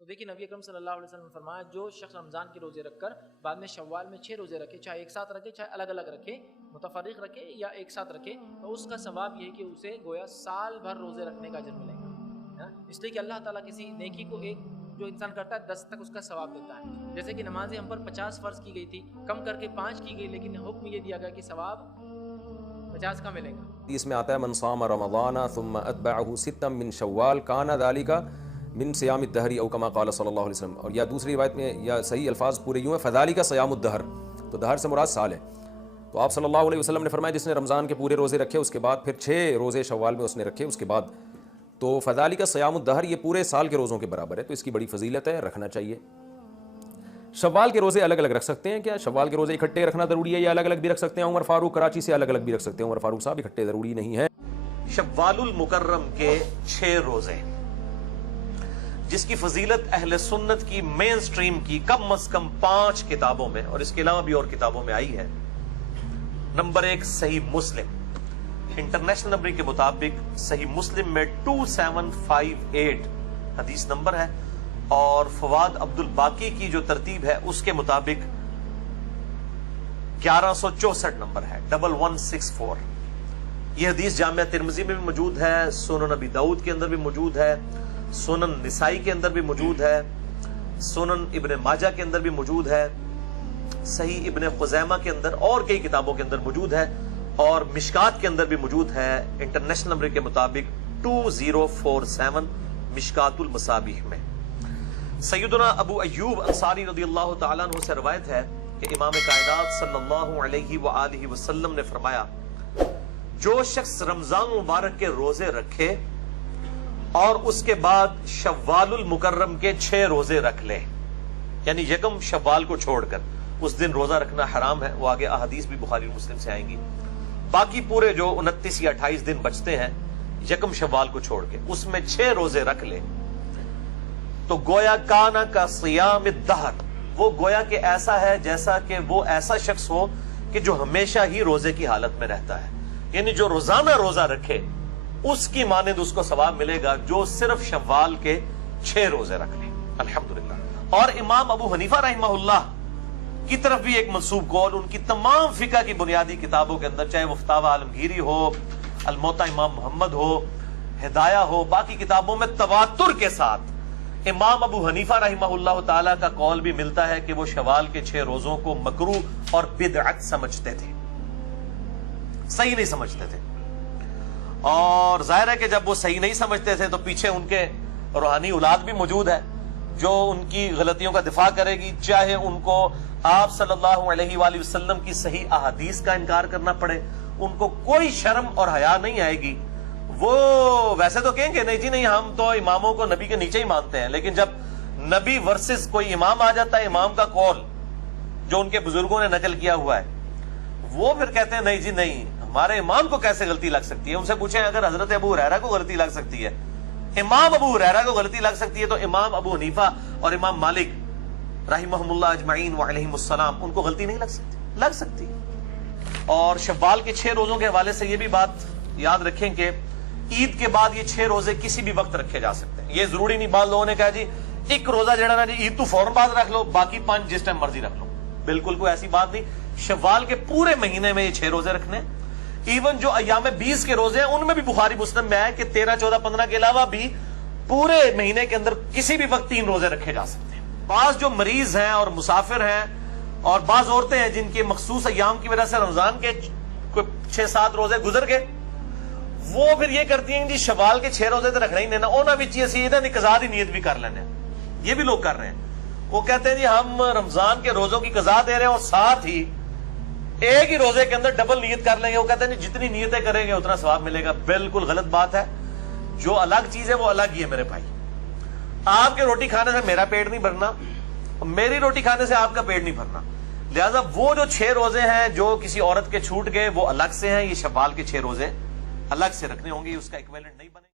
تو دیکھیے نبی اکرم صلی اللہ علیہ وسلم نے فرمایا جو شخص رمضان کے روزے رکھ کر بعد میں شوال میں 6 روزے رکھے، چاہے ایک ساتھ رکھے چاہے الگ الگ رکھے، متفرق رکھے یا ایک ساتھ رکھے، تو اس کا ثواب یہ ہے کہ اسے گویا سال بھر روزے رکھنے کا اجر ملے گا۔ اس لیے کہ اللہ تعالیٰ کسی نیکی کو ایک جو انسان کرتا ہے 10 تک اس کا ثواب دیتا ہے۔ جیسے کہ نمازیں ہم پر 50 فرض کی گئی تھی، کم کر کے 5 کی گئی، لیکن حکم یہ دیا گیا کہ ثواب 50 کا ملے گا۔ اس میں آتا ہے من صام رمضان ثم اتبعه ستا من شوال کان ذلك من صیام الدہر او کما قال صلی اللہ علیہ وسلم، اور یا دوسری روایت میں یا صحیح الفاظ پورے یوں ہیں فذلك صیام الدہر، تو دہر سے مراد سال ہے۔ تو آپ صلی اللہ علیہ وسلم نے فرمایا جس نے رمضان کے پورے روزے رکھے اس کے بعد پھر 6 روزے شوال میں اس نے رکھے اس کے بعد، تو فذلك صیام الدہر یہ پورے سال کے روزوں کے برابر ہے، تو اس کی بڑی فضیلت ہے، رکھنا چاہیے۔ شوال کے روزے الگ الگ رکھ سکتے ہیں کیا؟ شوال کے روزے اکٹھے رکھنا ضروری ہے یا الگ الگ بھی رکھ سکتے ہیں؟ عمر فاروق کراچی سے الگ الگ بھی رکھ سکتے ہیں، عمر فاروق صاحب اکٹھے ضروری نہیں ہے۔ شوال المکرم کے 6 روزے جس کی فضیلت اہل سنت کی مین سٹریم کی کم از کم 5 کتابوں میں اور اس کے علاوہ بھی اور کتابوں میں آئی ہے۔ نمبر 1 صحیح مسلم، انٹرنیشنل نمبر کے مطابق صحیح مسلم میں 2758 حدیث نمبر ہے، اور فواد عبد الباقی کی جو ترتیب ہے اس کے مطابق 1164 نمبر ہے، 1164۔ یہ حدیث جامعہ ترمذی میں بھی موجود ہے، سنن ابی داؤد کے اندر بھی موجود ہے، سنن نسائی کے اندر بھی موجود ہے، سنن ابن ماجہ کے اندر بھی موجود ہے، صحیح ابن خزیمہ کے اندر اور کئی کتابوں کے اندر موجود ہے، اور مشکات کے اندر بھی موجود ہے انٹرنیشنل نمبر کے مطابق 2047 مشکات المصابیح میں۔ سیدنا ابو ایوب انصاری رضی اللہ تعالیٰ عنہ سے روایت ہے کہ امام کائنات صلی اللہ علیہ وآلہ وسلم نے فرمایا جو شخص رمضان مبارک کے روزے رکھے اور اس کے بعد شوال المکرم کے 6 روزے رکھ لے، یعنی یکم شوال کو چھوڑ کر، اس دن روزہ رکھنا حرام ہے، وہ آگے احادیث بھی بخاری مسلم سے آئیں گی، باقی پورے جو 29 یا 28 دن بچتے ہیں یکم شوال کو چھوڑ کے اس میں 6 روزے رکھ لے، تو گویا کانا کا صیام الدہر، وہ گویا کہ ایسا ہے جیسا کہ وہ ایسا شخص ہو کہ جو ہمیشہ ہی روزے کی حالت میں رہتا ہے، یعنی جو روزانہ روزہ رکھے اس کی مانند اس کو ثواب ملے گا جو صرف شوال کے 6 روزے رکھ لے۔ الحمدللہ۔ اور امام ابو حنیفہ رحمہ اللہ کی طرف بھی ایک منسوب قول، ان کی تمام فقہ کی بنیادی کتابوں کے اندر، چاہے وہ فتاوی عالمگیری ہو، الموطا امام محمد ہو، ہدایہ ہو، باقی کتابوں میں تواتر کے ساتھ امام ابو حنیفہ رحمہ اللہ تعالی کا قول بھی ملتا ہے کہ وہ شوال کے 6 روزوں کو مکروہ اور بدعت سمجھتے تھے، صحیح نہیں سمجھتے تھے، اور ظاہر ہے کہ جب وہ صحیح نہیں سمجھتے تھے تو پیچھے ان کے روحانی اولاد بھی موجود ہے جو ان کی غلطیوں کا دفاع کرے گی، چاہے ان کو آپ صلی اللہ علیہ وآلہ وسلم کی صحیح احادیث کا انکار کرنا پڑے، ان کو کوئی شرم اور حیا نہیں آئے گی۔ وہ ویسے تو کہیں گے نہیں جی نہیں، ہم تو اماموں کو نبی کے نیچے ہی مانتے ہیں، لیکن جب نبی ورسز کوئی امام آ جاتا ہے، امام کا قول جو ان کے بزرگوں نے نقل کیا ہوا ہے، وہ پھر کہتے ہیں نہیں جی نہیں، ہمارے امام کو کیسے غلطی لگ سکتی ہے؟ ان سے پوچھیں اگر حضرت ابو ہریرہ کو غلطی لگ سکتی ہے، امام ابو ہریرہ کو غلطی لگ سکتی ہے، تو امام ابو حنیفہ اور امام مالک رحمہم اللہ اجمعین وعلیہم السلام ان کو غلطی نہیں لگ سکتی۔ اور شوال کے 6 روزوں کے حوالے سے یہ بھی بات یاد رکھیں کہ عید کے بعد یہ 6 روزے کسی بھی وقت رکھے جا سکتے ہیں، یہ ضروری نہیں بعض لوگوں نے کہا جی ایک روزہ جڑا نا جی عید تو فوراً بعد رکھ لو، باقی 5 جس ٹائم مرضی رکھ لو، بالکل کوئی ایسی بات نہیں۔ شوال کے پورے مہینے میں یہ 6 روزے رکھنے، ایون جو ایام 20 کے روزے ہیں ان میں بھی بخاری مسلم میں ہے کہ 13 14 15 کے علاوہ بھی پورے مہینے کے اندر کسی بھی وقت 3 روزے رکھے جا سکتے ہیں۔ بعض جو مریض ہیں اور مسافر ہیں اور بعض عورتیں ہیں جن کے مخصوص ایام کی وجہ سے رمضان کے کوئی 6-7 روزے گزر گئے، وہ پھر یہ کرتی ہیں جی شوال کے 6 روزے تو رکھنا ہی دینا، اونا بھی چیئے قضا دی نیت بھی کر لینے، یہ بھی لوگ کر رہے ہیں۔ وہ کہتے ہیں جی ہم رمضان کے روزوں کی قضا دے رہے ہیں اور ساتھ ہی ایک ہی روزے کے اندر ڈبل نیت کر لیں گے، وہ کہتے ہیں جتنی نیتیں کریں گے اتنا ثواب ملے گا۔ بالکل غلط بات ہے، جو الگ چیز ہے وہ الگ ہی ہے میرے بھائی۔ آپ کے روٹی کھانے سے میرا پیٹ نہیں بھرنا، میری روٹی کھانے سے آپ کا پیٹ نہیں بھرنا، لہٰذا وہ جو 6 روزے ہیں جو کسی عورت کے چھوٹ گئے وہ الگ سے ہیں، یہ شوال کے 6 روزے الگ سے رکھنے ہوں گے، اس کا ایکویلنٹ نہیں بنے۔